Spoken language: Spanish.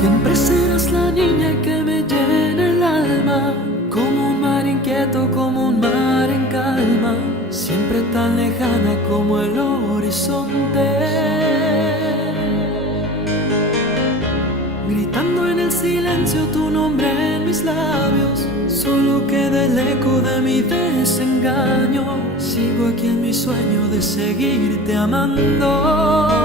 Siempre serás la niña que me llena el alma, como un mar inquieto, como un mar en calma, siempre tan lejana como el horizonte. Gritando en el silencio tu nombre en mis labios, solo queda el eco de mi desengaño. Sigo aquí en mi sueño de seguirte amando.